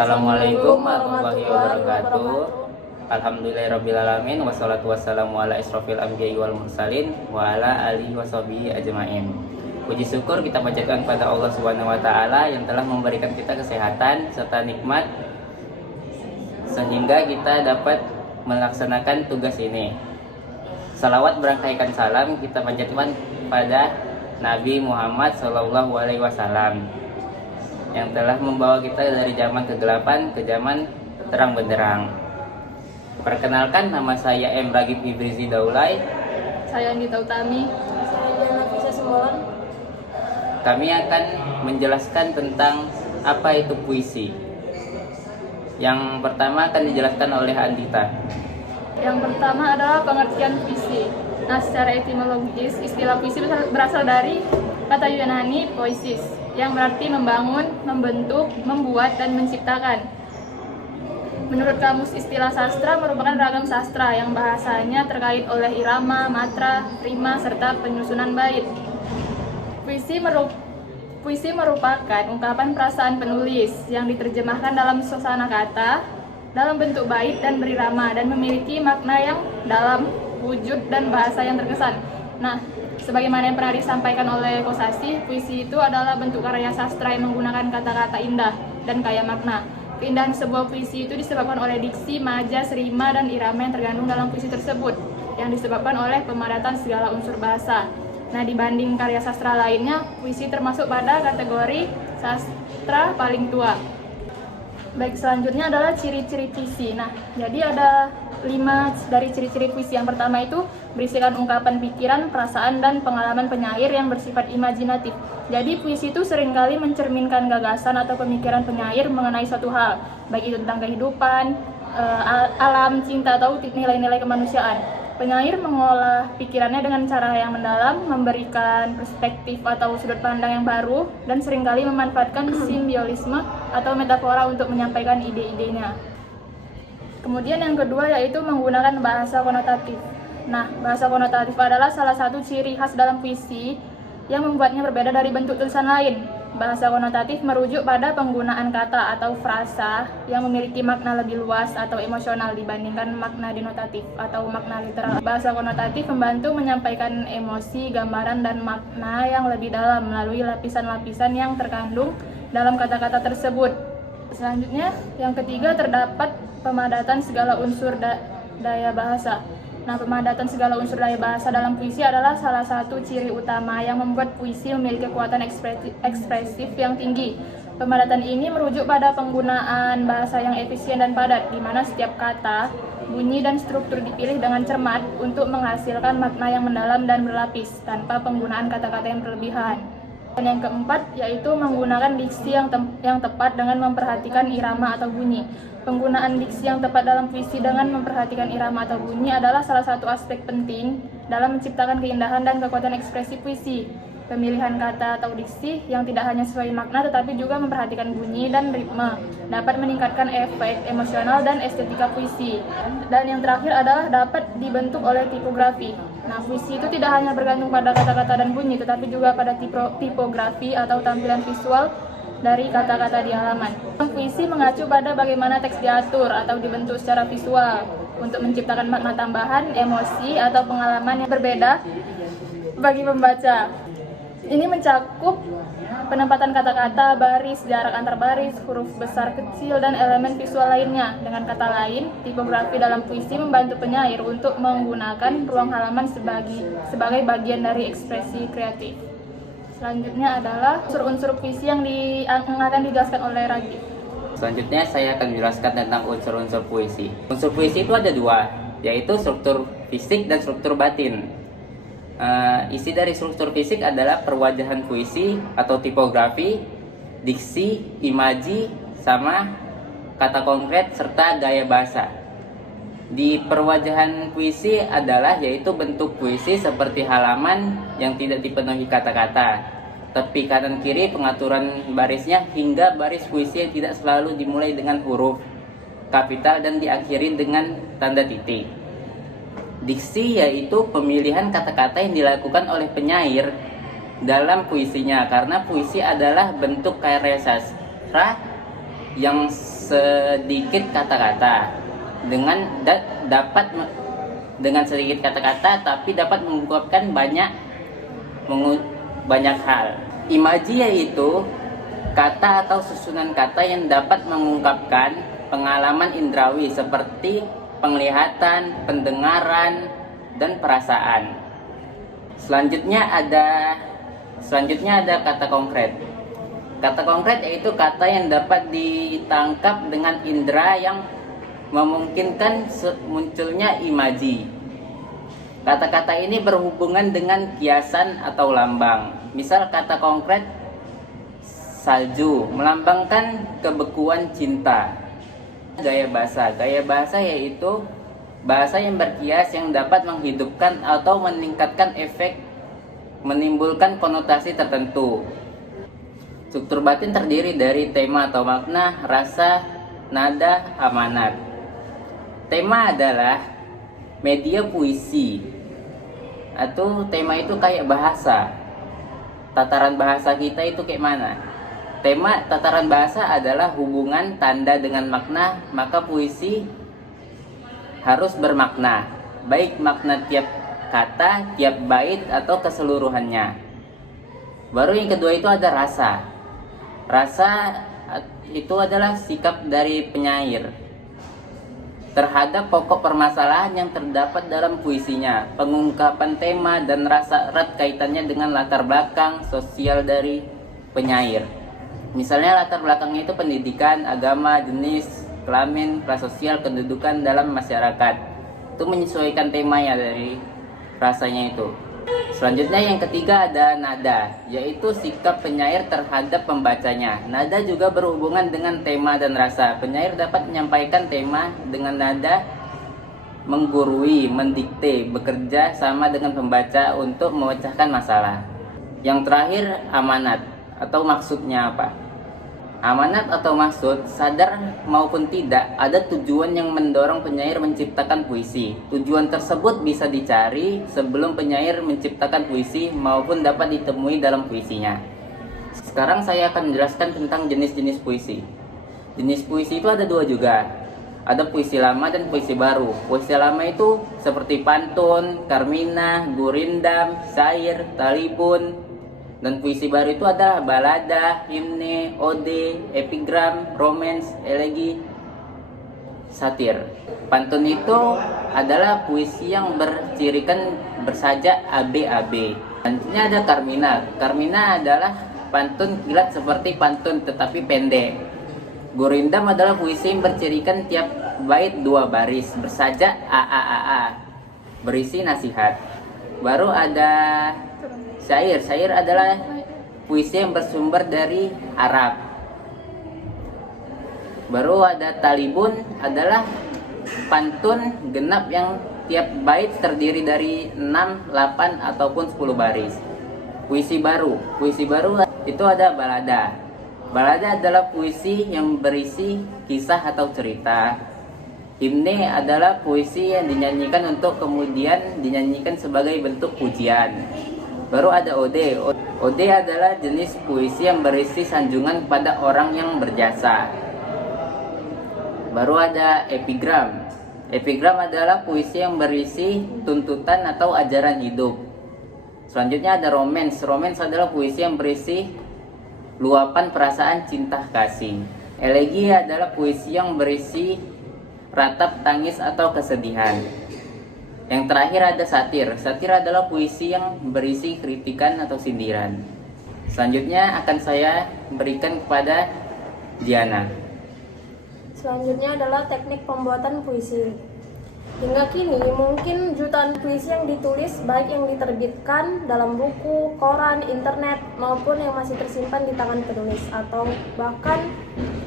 Assalamualaikum warahmatullahi wabarakatuh. Alhamdulillahirrabbilalamin. Wassalatu wassalamu ala isrofil anbiya'i wal mursalin wa ala alihi washabihi ajma'in. Puji syukur kita panjatkan kepada Allah Subhanahu wa taala yang telah memberikan kita kesehatan serta nikmat sehingga kita dapat melaksanakan tugas ini. Salawat berangkaikan salam kita panjatkan pada Nabi Muhammad SAW yang telah membawa kita dari zaman kegelapan ke zaman terang benderang. Perkenalkan, nama saya M. Ragib Ibrizi Daulay. Saya Anita Utami. Saya Diana Fisa Sembolan. Kami akan menjelaskan tentang apa itu puisi. Yang pertama akan dijelaskan oleh Andita. Yang pertama adalah pengertian puisi. Nah, secara etimologis, istilah puisi berasal dari kata Yunani poiesis, yang berarti membangun, membentuk, membuat, dan menciptakan. Menurut kamus istilah sastra, merupakan ragam sastra yang bahasanya terkait oleh irama, matra, rima, serta penyusunan bait. Puisi merupakan ungkapan perasaan penulis yang diterjemahkan dalam suasana kata, dalam bentuk bait dan berirama, dan memiliki makna yang dalam, wujud, dan bahasa yang terkesan. Nah, sebagaimana yang pernah disampaikan oleh Kosasih, puisi itu adalah bentuk karya sastra yang menggunakan kata-kata indah dan kaya makna. Keindahan sebuah puisi itu disebabkan oleh diksi, majas, rima, dan irama yang terkandung dalam puisi tersebut, yang disebabkan oleh pemadatan segala unsur bahasa. Nah, dibanding karya sastra lainnya, puisi termasuk pada kategori sastra paling tua. Baik, selanjutnya adalah ciri-ciri puisi. Nah, jadi ada 5 dari ciri-ciri puisi. Yang pertama itu berisikan ungkapan pikiran, perasaan, dan pengalaman penyair yang bersifat imajinatif. Jadi puisi itu seringkali mencerminkan gagasan atau pemikiran penyair mengenai suatu hal, baik itu tentang kehidupan, alam, cinta, atau nilai-nilai kemanusiaan. Penyair mengolah pikirannya dengan cara yang mendalam, memberikan perspektif atau sudut pandang yang baru, dan seringkali memanfaatkan simbiolisme atau metafora untuk menyampaikan ide-idenya. Kemudian yang kedua yaitu menggunakan bahasa konotatif. Nah, bahasa konotatif adalah salah satu ciri khas dalam puisi yang membuatnya berbeda dari bentuk tulisan lain. Bahasa konotatif merujuk pada penggunaan kata atau frasa yang memiliki makna lebih luas atau emosional dibandingkan makna denotatif atau makna literal. Bahasa konotatif membantu menyampaikan emosi, gambaran, dan makna yang lebih dalam melalui lapisan-lapisan yang terkandung dalam kata-kata tersebut. Selanjutnya, yang ketiga terdapat pemadatan segala unsur daya bahasa. Nah, pemadatan segala unsur daya bahasa dalam puisi adalah salah satu ciri utama yang membuat puisi memiliki kekuatan ekspresif yang tinggi. Pemadatan ini merujuk pada penggunaan bahasa yang efisien dan padat, di mana setiap kata, bunyi, dan struktur dipilih dengan cermat untuk menghasilkan makna yang mendalam dan berlapis, tanpa penggunaan kata-kata yang berlebihan. Dan yang keempat yaitu menggunakan diksi yang tepat dengan memperhatikan irama atau bunyi. Penggunaan diksi yang tepat dalam puisi dengan memperhatikan irama atau bunyi adalah salah satu aspek penting dalam menciptakan keindahan dan kekuatan ekspresi puisi. Pemilihan kata atau diksi yang tidak hanya sesuai makna tetapi juga memperhatikan bunyi dan ritme dapat meningkatkan efek emosional dan estetika puisi. Dan yang terakhir adalah dapat dibentuk oleh tipografi. Nah, puisi itu tidak hanya bergantung pada kata-kata dan bunyi tetapi juga pada tipografi atau tampilan visual dari kata-kata di halaman. Puisi mengacu pada bagaimana teks diatur atau dibentuk secara visual untuk menciptakan makna tambahan, emosi, atau pengalaman yang berbeda bagi pembaca. Ini mencakup penempatan kata-kata, baris, jarak antar baris, huruf besar kecil, dan elemen visual lainnya. Dengan kata lain, tipografi dalam puisi membantu penyair untuk menggunakan ruang halaman sebagai bagian dari ekspresi kreatif. Selanjutnya adalah unsur-unsur puisi yang akan dijelaskan oleh Ragib. Selanjutnya saya akan menjelaskan tentang unsur-unsur puisi. Unsur puisi itu ada 2, yaitu struktur fisik dan struktur batin. Isi dari struktur fisik adalah perwajahan puisi atau tipografi, diksi, imaji, sama kata konkret serta gaya bahasa. Di perwajahan puisi adalah yaitu bentuk puisi seperti halaman yang tidak dipenuhi kata-kata, tepi kanan kiri pengaturan barisnya, hingga baris puisi yang tidak selalu dimulai dengan huruf kapital dan diakhiri dengan tanda titik. Diksi yaitu pemilihan kata-kata yang dilakukan oleh penyair dalam puisinya, karena puisi adalah bentuk karya sastra yang sedikit kata-kata dengan sedikit kata-kata tapi dapat mengungkapkan banyak hal. Imaji yaitu kata atau susunan kata yang dapat mengungkapkan pengalaman indrawi seperti penglihatan, pendengaran, dan perasaan. Selanjutnya ada kata konkret. Kata konkret yaitu kata yang dapat ditangkap dengan indera yang memungkinkan munculnya imaji. Kata-kata ini berhubungan dengan kiasan atau lambang. Misal kata konkret salju melambangkan kebekuan cinta. Gaya bahasa yaitu bahasa yang berkias yang dapat menghidupkan atau meningkatkan efek, menimbulkan konotasi tertentu. Struktur batin terdiri dari tema atau makna, rasa, nada, amanat. Tema adalah media puisi, atau tema itu kayak bahasa. Tataran bahasa kita itu kayak mana? Tema tataran bahasa adalah hubungan tanda dengan makna, maka puisi harus bermakna, baik makna tiap kata, tiap bait, atau keseluruhannya. Baru yang kedua itu ada rasa. Rasa itu adalah sikap dari penyair terhadap pokok permasalahan yang terdapat dalam puisinya. Pengungkapan tema dan rasa erat kaitannya dengan latar belakang sosial dari penyair. Misalnya latar belakangnya itu pendidikan, agama, jenis, kelamin, kelas sosial, kedudukan dalam masyarakat. Itu menyesuaikan temanya dari rasanya itu. Selanjutnya yang ketiga ada nada, yaitu sikap penyair terhadap pembacanya. Nada juga berhubungan dengan tema dan rasa. Penyair dapat menyampaikan tema dengan nada, menggurui, mendikte, bekerja sama dengan pembaca untuk memecahkan masalah. Yang terakhir amanat atau maksudnya apa? Amanat atau maksud, sadar maupun tidak, ada tujuan yang mendorong penyair menciptakan puisi. Tujuan tersebut bisa dicari sebelum penyair menciptakan puisi maupun dapat ditemui dalam puisinya. Sekarang saya akan menjelaskan tentang jenis-jenis puisi. Jenis puisi itu ada dua juga. Ada puisi lama dan puisi baru. Puisi lama itu seperti pantun, karmina, gurindam, syair, talibun. Dan puisi baru itu adalah balada, himne, ode, epigram, romans, elegi, satir. Pantun itu adalah puisi yang bercirikan bersajak AB-AB. Selanjutnya ada karmina. Karmina adalah pantun kilat seperti pantun tetapi pendek. Gurindam adalah puisi yang bercirikan tiap bait 2 baris, bersajak AAAA, berisi nasihat. Baru ada syair. Syair adalah puisi yang bersumber dari Arab. Baru ada talibun, adalah pantun genap yang tiap bait terdiri dari 6, 8 ataupun 10 baris. Puisi baru itu ada balada. Balada adalah puisi yang berisi kisah atau cerita. Himne adalah puisi yang dinyanyikan untuk kemudian dinyanyikan sebagai bentuk pujian. Baru ada ode. Ode adalah jenis puisi yang berisi sanjungan kepada orang yang berjasa. Baru ada epigram. Epigram adalah puisi yang berisi tuntutan atau ajaran hidup. Selanjutnya ada romance. Romance adalah puisi yang berisi luapan perasaan cinta kasih. Elegi adalah puisi yang berisi ratap tangis atau kesedihan. Yang terakhir ada satir. Satir adalah puisi yang berisi kritikan atau sindiran. Selanjutnya akan saya berikan kepada Diana. Selanjutnya adalah teknik pembuatan puisi. Hingga kini mungkin jutaan puisi yang ditulis baik yang diterbitkan dalam buku, koran, internet maupun yang masih tersimpan di tangan penulis atau bahkan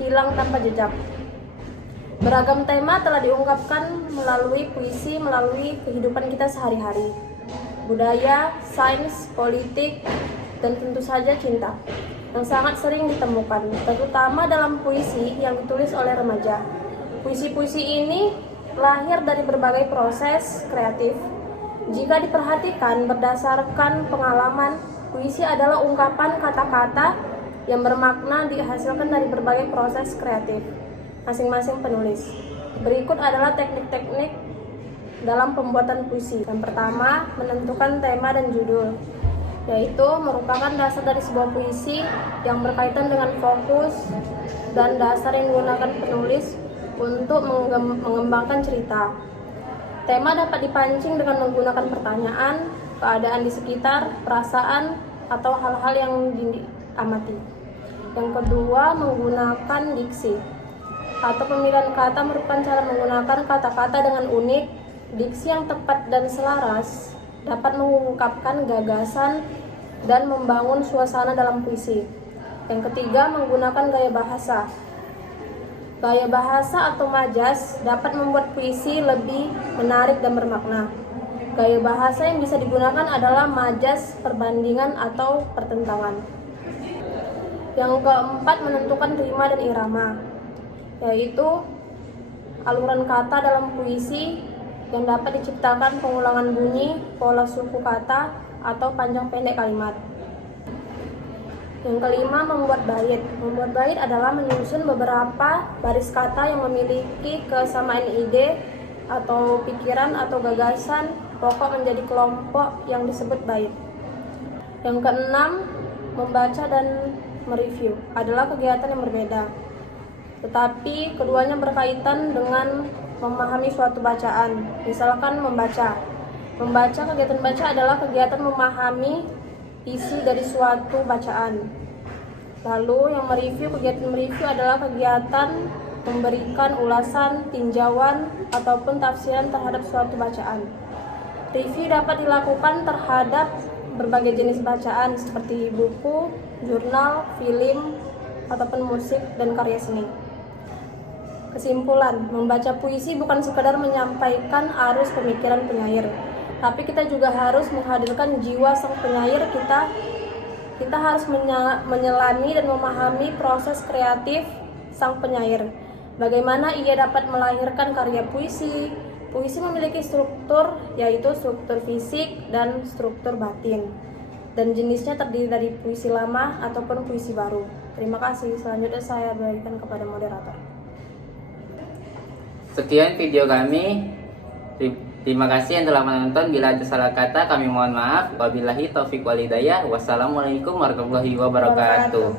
hilang tanpa jejak. Beragam tema telah diungkapkan melalui puisi, melalui kehidupan kita sehari-hari. Budaya, sains, politik, dan tentu saja cinta yang sangat sering ditemukan, terutama dalam puisi yang ditulis oleh remaja. Puisi-puisi ini lahir dari berbagai proses kreatif. Jika diperhatikan berdasarkan pengalaman, puisi adalah ungkapan kata-kata yang bermakna dihasilkan dari berbagai proses kreatif masing-masing penulis. Berikut adalah teknik-teknik dalam pembuatan puisi. Yang pertama, menentukan tema dan judul, yaitu merupakan dasar dari sebuah puisi yang berkaitan dengan fokus dan dasar yang digunakan penulis untuk mengembangkan cerita. Tema dapat dipancing dengan menggunakan pertanyaan, keadaan di sekitar, perasaan, atau hal-hal yang diamati. Yang kedua, menggunakan diksi atau pemilihan kata merupakan cara menggunakan kata-kata dengan unik. Diksi yang tepat dan selaras dapat mengungkapkan gagasan dan membangun suasana dalam puisi. Yang ketiga, menggunakan gaya bahasa. Gaya bahasa atau majas dapat membuat puisi lebih menarik dan bermakna. Gaya bahasa yang bisa digunakan adalah majas, perbandingan, atau pertentangan. Yang keempat, menentukan rima dan irama, yaitu aluran kata dalam puisi yang dapat diciptakan pengulangan bunyi, pola suku kata, atau panjang pendek kalimat. Yang kelima, membuat bait. Membuat bait adalah menyusun beberapa baris kata yang memiliki kesamaan ide atau pikiran atau gagasan pokok menjadi kelompok yang disebut bait. Yang keenam, membaca dan mereview adalah kegiatan yang berbeda, tetapi keduanya berkaitan dengan memahami suatu bacaan. Misalkan membaca, kegiatan baca adalah kegiatan memahami isi dari suatu bacaan. Lalu yang mereview, kegiatan mereview adalah kegiatan memberikan ulasan, tinjauan, ataupun tafsiran terhadap suatu bacaan. Review dapat dilakukan terhadap berbagai jenis bacaan seperti buku, jurnal, film, ataupun musik dan karya seni. Kesimpulan, membaca puisi bukan sekadar menyampaikan arus pemikiran penyair, tapi kita juga harus menghadirkan jiwa sang penyair. Kita harus menyelami dan memahami proses kreatif sang penyair. Bagaimana ia dapat melahirkan karya puisi. Puisi memiliki struktur, yaitu struktur fisik dan struktur batin. Dan jenisnya terdiri dari puisi lama ataupun puisi baru. Terima kasih. Selanjutnya saya berikan kepada moderator. Sekian video kami. Terima kasih yang telah menonton. Bila ada salah kata kami mohon maaf. Wabillahi taufiq wal hidayah. Wassalamualaikum warahmatullahi wabarakatuh.